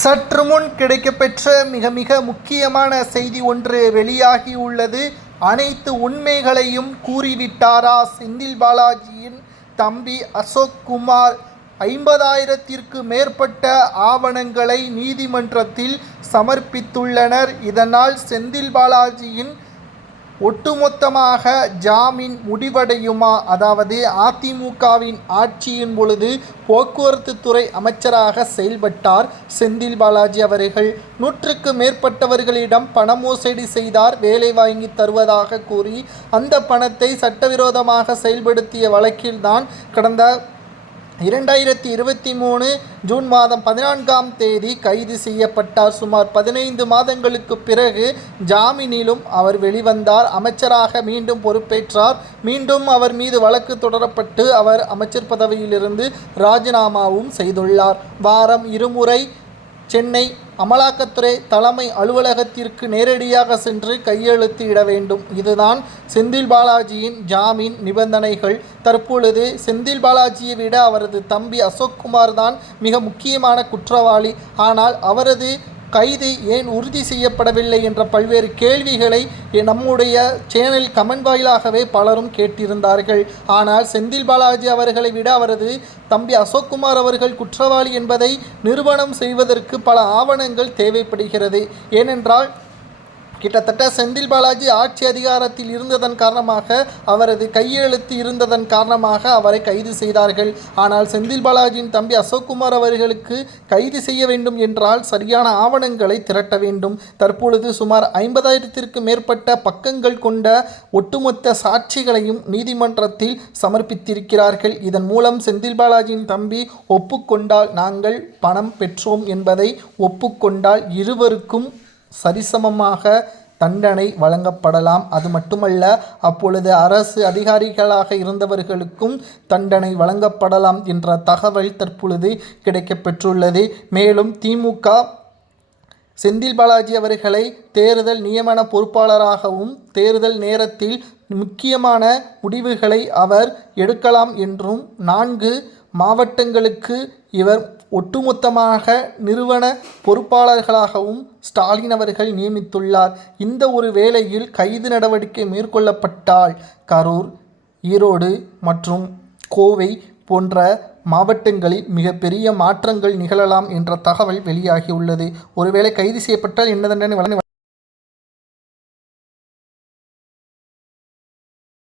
சற்று முன் கிடைக்கப்பெற்ற மிக முக்கியமான செய்தி ஒன்று வெளியாகியுள்ளது. அனைத்து உண்மைகளையும் கூறிவிட்டாரா செந்தில் பாலாஜியின் தம்பி அசோக் குமார்? 50,000த்திற்கு மேற்பட்ட ஆவணங்களை நீதிமன்றத்தில் சமர்ப்பித்துள்ளனர். இதனால் செந்தில் பாலாஜியின் ஒட்டுமொத்தமாக ஜாமீன் முடிவடையுமா? அதாவது அதிமுகவின் ஆட்சியின் பொழுது போக்குவரத்து துறை அமைச்சராக செயல்பட்டார் செந்தில் பாலாஜி அவர்கள். 100க்கு மேற்பட்டவர்களிடம் பண மோசடி செய்தார், வேலை வாங்கி தருவதாக கூறி அந்த பணத்தை சட்டவிரோதமாக செயல்படுத்திய வழக்கில்தான் கடந்த 2023 ஜூன் மாதம் 14ஆம் தேதி கைது செய்யப்பட்டார். சுமார் 15 மாதங்களுக்கு பிறகு ஜாமீனிலும் அவர் வெளிவந்தார். அமைச்சராக மீண்டும் பொறுப்பேற்றார். மீண்டும் அவர் மீது வழக்கு தொடரப்பட்டு அவர் அமைச்சர் பதவியிலிருந்து ராஜினாமாவும் செய்துள்ளார். வாரம் 2 முறை சென்னை அமலாக்கத்துறை தலைமை அலுவலகத்திற்கு நேரடியாக சென்று கையெழுத்து இட வேண்டும். இதுதான் செந்தில் பாலாஜியின் ஜாமீன் நிபந்தனைகள். தற்பொழுது செந்தில் பாலாஜியை விட அவரது தம்பி அசோக் குமார் தான் மிக முக்கியமான குற்றவாளி. ஆனால் அவரது கைது ஏன் உறுதி செய்யப்படவில்லை என்ற பல்வேறு கேள்விகளை நம்முடைய சேனல் கமெண்ட் வாயிலாகவே பலரும் கேட்டிருந்தார்கள். ஆனால் செந்தில் பாலாஜி அவர்களை விட அவரது தம்பி அசோக் குமார் அவர்கள் குற்றவாளி என்பதை நிரூபணம் செய்வதற்கு பல ஆவணங்கள் தேவைப்படுகிறது. ஏனென்றால் கிட்டத்தட்ட செந்தில் பாலாஜி ஆட்சி அதிகாரத்தில் இருந்ததன் காரணமாக, அவரது கையெழுத்து இருந்ததன் காரணமாக அவரை கைது செய்தார்கள். ஆனால் செந்தில் பாலாஜியின் தம்பி அசோக் குமார் அவர்களுக்கு கைது செய்ய வேண்டும் என்றால் சரியான ஆவணங்களை திரட்ட வேண்டும். தற்பொழுது சுமார் 50,000த்திற்கு மேற்பட்ட பக்கங்கள் கொண்ட ஒட்டுமொத்த சாட்சிகளையும் நீதிமன்றத்தில் சமர்ப்பித்திருக்கிறார்கள். இதன் மூலம் செந்தில் பாலாஜியின் தம்பி ஒப்புக்கொண்டால், நாங்கள் பணம் பெற்றோம் என்பதை ஒப்புக்கொண்டால் இருவருக்கும் சரிசமமாக தண்டனை வழங்கப்படலாம். அது மட்டுமல்ல, அப்பொழுது அரசு அதிகாரிகளாக இருந்தவர்களுக்கும் தண்டனை வழங்கப்படலாம் என்ற தகவல் தற்பொழுது கிடைக்கப்பெற்றுள்ளது. மேலும் திமுக செந்தில் பாலாஜி அவர்களை தேர்தல் நியமன பொறுப்பாளராகவும் தேர்தல் நேரத்தில் முக்கியமான முடிவுகளை அவர் எடுக்கலாம் என்றும் 4 மாவட்டங்களுக்கு இவர் ஒட்டுமொத்தமாக நிறுவன பொறுப்பாளர்களாகவும் ஸ்டாலின் அவர்கள் நியமித்துள்ளார். இந்த ஒரு வேளையில் கைது நடவடிக்கை மேற்கொள்ளப்பட்டால் கரூர், ஈரோடு மற்றும் கோவை போன்ற மாவட்டங்களில் மிகப்பெரிய மாற்றங்கள் நிகழலாம் என்ற தகவல் வெளியாகியுள்ளது. ஒருவேளை கைது செய்யப்பட்டால் என்ன தண்டனை வழங்க